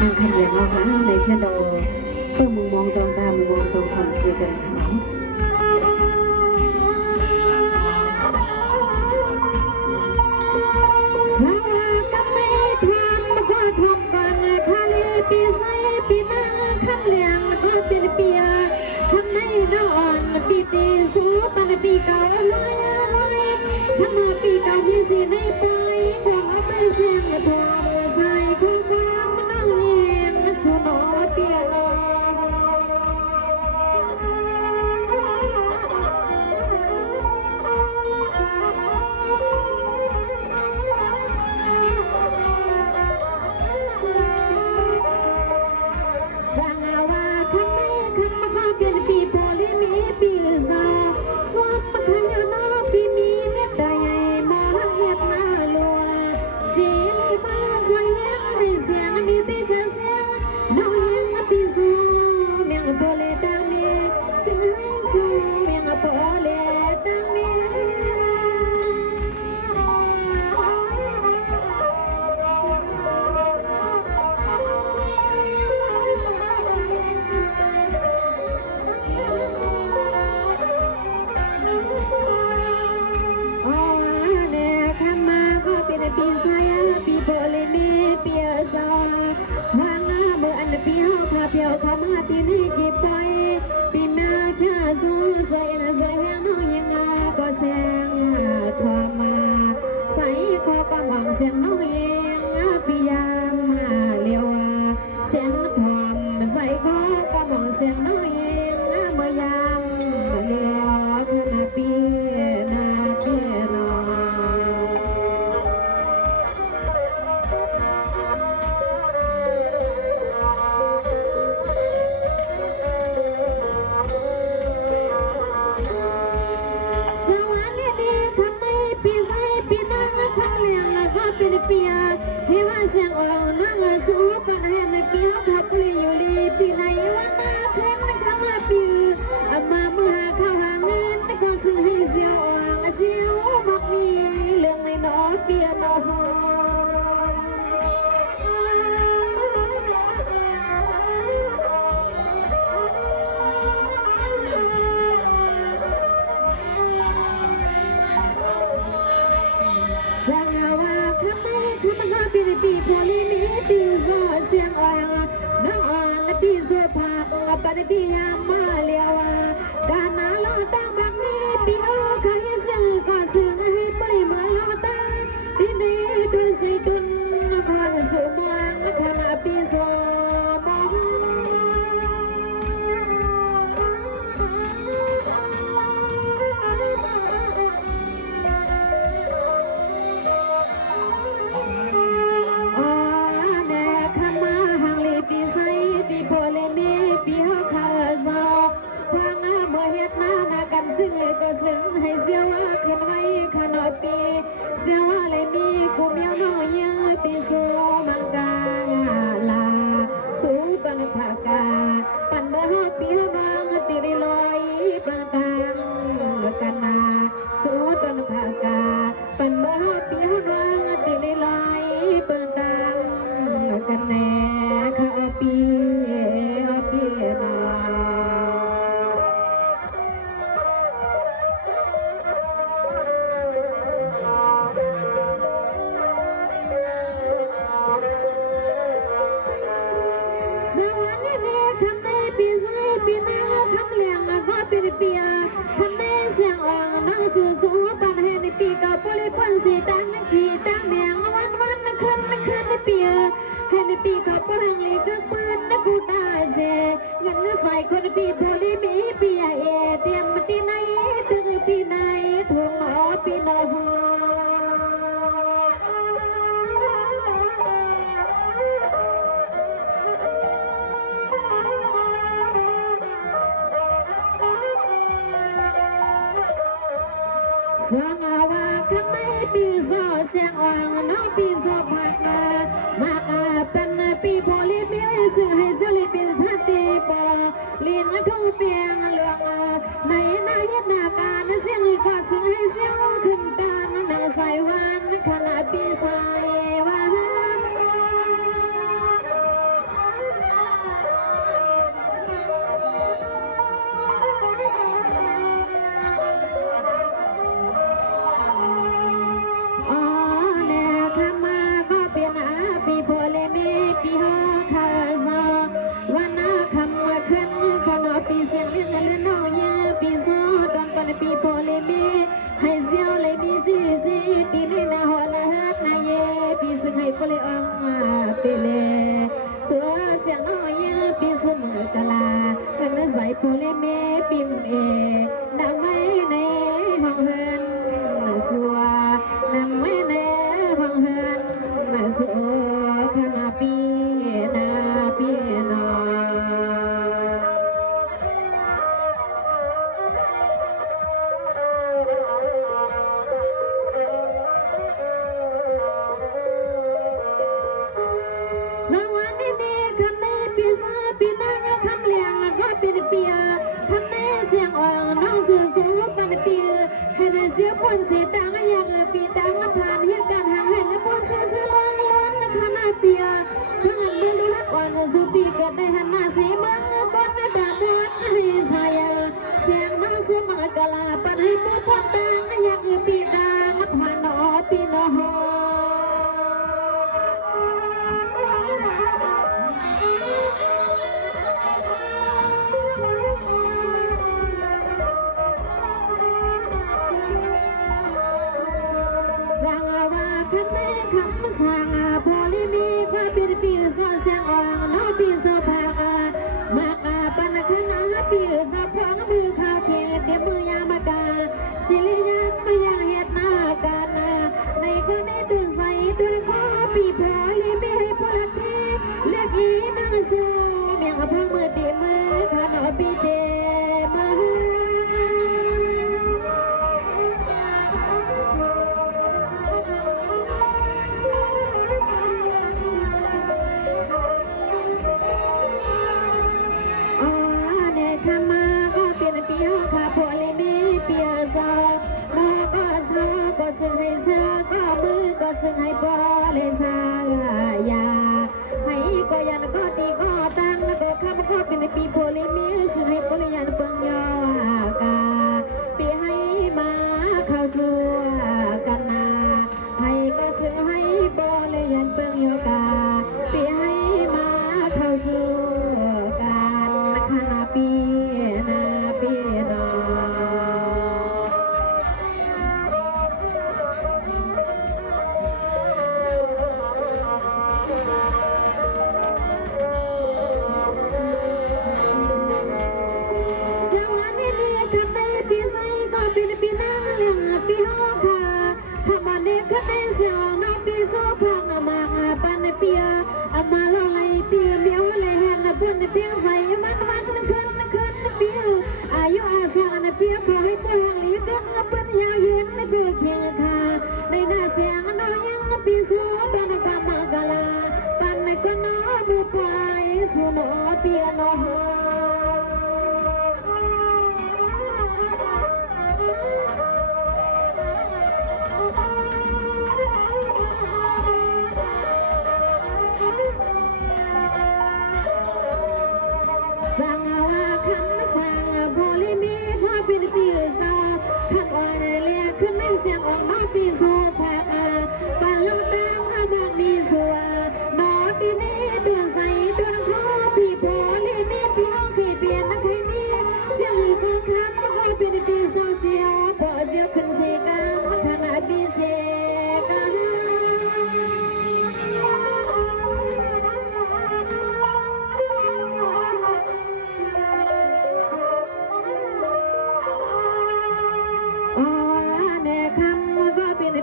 นางขันเรียงเอาค่ะในแค่ดอเพื่อมุงมองดองดำมองดองของเสียกันเขาสากำไม่ทำก็ทำกันคาลีปีใสปีนาคำเลียงก็เป็นเปียคำในนอนปีตีสูปันปีเก่าลอยลอยสมปีเก่าที่สีในไปกว่าไม่แซงทวงใส่ความความน้องเย็นสุนอเปียนอเพียวขมาที่นี่กี่ไปปีนาแค่สู้ใส่นะใส่แห้งน้องยังก็แสงทอมาใส่ก็กำลังเสียงน้องยังปียามเลี้ยวเสียงทอมใส่ก็กำลังเสียงน้องยังเมื่อยามเลี้ยวขณะปีนาเปียนอเปียเฮว่าเสียงอ่อนนั่งสู้กันให้ไม่เปียขับลีอยู่ลีปีไหนวันมาเพ่นคำมาปีอามาเมื่อเข้าหาเงินก็ซื้อให้เสียวอ่างเสียวมักมีเรื่องในน้อเปียน้อปีพอลีมีปีโซเสียงอ่างน้องอ่านปีโซผาปันปียามมาเลียวการนาลอตาบักนี้ปีโอใครเสียงก็เสียงให้ปริมาลอตาปีนี้ดุนใส่ดุนควันสุมางขณะปีโซมองจึงก็ซึ้งให้เสียวขึ้นไว้ขนอปีเสียวเลยมีกูเมียวน้อยเยอะปีโซมังกาลาสู้ปันผากาปันเบอร์ปีฮนางตีได้ลอยปันตังกันนาสู้ปันผากาปันเบอร์ปีฮนางตีได้ลอยปันตังกันแน่ข้าปีนาเปียคำได้เสียงอ่างนั่งสู้สู้ปันให้ในปีเก่าปุริพันสีดังขี่ดังแดงวันขึ้นในเปียให้ในปีเก่าปุหังลีก็ปืนนักกูตาเจเงินใส่คนปีพอลีมีปีเอเตรียมปีไหนถึงปีไหนทุ่งอ๋อปีนอเสียงอาว่าคำไม่ปีโซเสียงอ่างน้องปีโซผักมากเป็นปีโพลีมีสื่อให้สื่อลีปีสัตติปอเลี้ยงทุ่งเปียงเลืองในนาเฮ็ดนาการเสียงกว่าสื่อให้เสียงขึ้นตามนางใส่วันขณะปีใส่วัน สียงน้อยปีสมกะลาเป็นใส่โพเลเมปิมนำไว้ในห้องเฮือนสัวนำไว้ในห้องเฮือนสัวขณะปีนาปีนอเสียคนเสียดังอยากปีดังผ่านเหตุการณ์ห่างเห็นบนเสื้อล้วนล้วนขนาดเปียทั้งอันเมื่อดูฮักวันสุปีเกิดได้หันหน้าเสียมังก้อนดาบวัดให้สายเสียงน้องเสียมากะลาปันให้ผู้พอดังอยากปีดังผ่านนอปีนอสร้างโพลิมีก็เป็นปีโซเสียงอ่างน้อปีโซพากมากปันขณะปีโซพองมือข้าวเทเดียมือยามาดาสิริยันไม่ยังเหตุนาการในคนนี้เดินใส่ด้วยข้อปีโพลิมีให้พลัดเทเลือกอีนังโซเมียงพังมือตีมือขณะปีเดมือซึ่งให้เสื้อก็มือก็ซึ่งให้บอเลยสายาให้ก็ยันก็ตีก็ตั้งแล้วก็ข้ามก็เป็นปีโพลิมีซึ่งให้โพลิยันเบิ่งยอกาปีให้มาเข้าสู่กันนาให้ก็ซึ่งให้บอเลยยันเบิ่งยอกาปีให้มาเข้าสู่กันขณะปีนาปีนอเสียงน้องปีโซพังมาปันเปียมาลอยเปียเมียวเลยเห็นบนเปียใส่มันขึ้นเปียอายุอาสาเปียขอให้ตัวแห่งลีกังเป็นยาวเย็นเกิดเคียงคาในหน้าเสียงน้องยังปีโซโดนกามากาลาปันก็น้อมือปลายสุนอเปียนอสั่งว่าคำสั่งโพลิมีพอเป็นปีโซขัดอ่อนเลียขึ้นในเสียงออกมาปีโซแพ้ปันลงดังแบบมีสัวนอปีนี้ดวงใสดวงคอปีโพลิมีปีห้องเคยเปลี่ยนนักใครนี้เสียงหรือพองคำพอเป็นปีโซเสียวพอเสียวขึ้นเสียงมันขนาดปีเสียง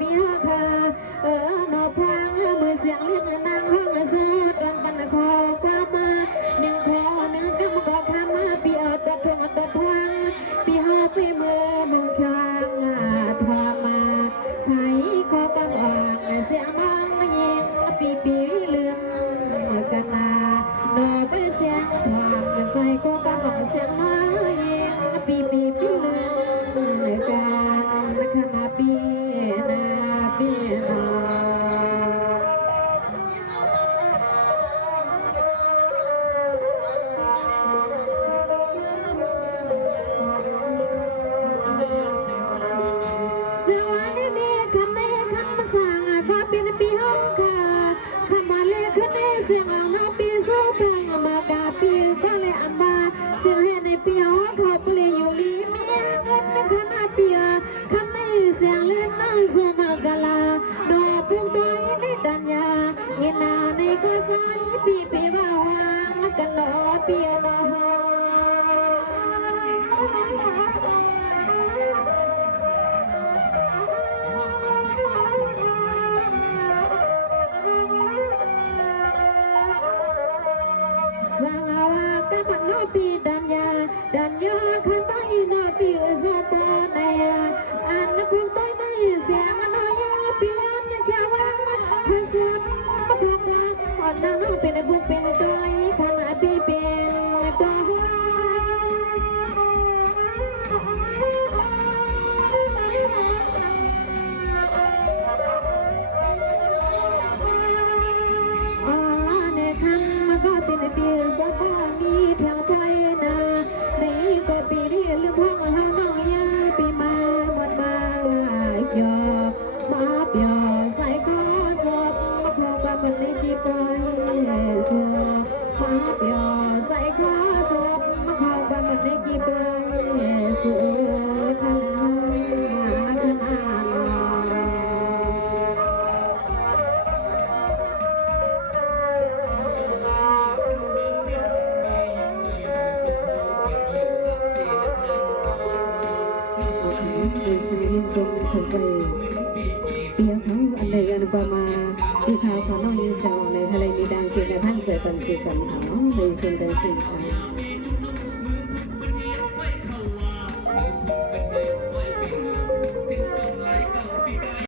ปีห้าค่ะนอพังมือเสียงเรียกนางห้องสอดกันปันคอความมาหนึ่งคอหนึ่งกำกอคำมาปีเอาตัดทงตัดทวงปีห้าปีมือหนึ่งคางทอมาใส่คอกำอ่างเสียงน้องยิงปีเลื่องกันนานอไปเสียงทางใส่คอกำอ่างเสียงน้องยิงปีเลื่องกันขณะปีนาปีนา เสียงเอาน้องปีโซ่เพียงมากาปีก็เลยอามาเสียงเห็นในเปียวเขาเปลี่ยอยู่ลีเมียเงินขนาดเปียขันในเสียงเล่นน้ำสมากาลาดอกพวกดอยในดันยาเงินนาในก็สายปีว่าวาง กันหนอเปียนอสาวกับพันนอปีดันยาขันไปนอปีสะปนายอันพึ่งไปไม่เสียงนอยเปียนยังแค่ว่าพระสุดมาคบรักอ่อนน้องเป็นบุกเป็นตัวขณะปีเป็นตัวก็เป็นปีสะพามีแถวไทยนาในก็ปีเรียนลืมห้องเฮาน้องยาปีมาหมดมาเกี่ยวมาเปียวใส่ข้อศพมาครองกันบนในที่ก้อยสัวมาเปียวใส่ข้อศพมาครองกันบนในที่ก้อยสัวขนาสมขวัญเปียเขาอันใดอันก็มาปีขาวของน้องยิงเซลในทะเลมีดังเกิดในพันเสือกันสิกันเขาในส่วนใดสิ่งค่ะ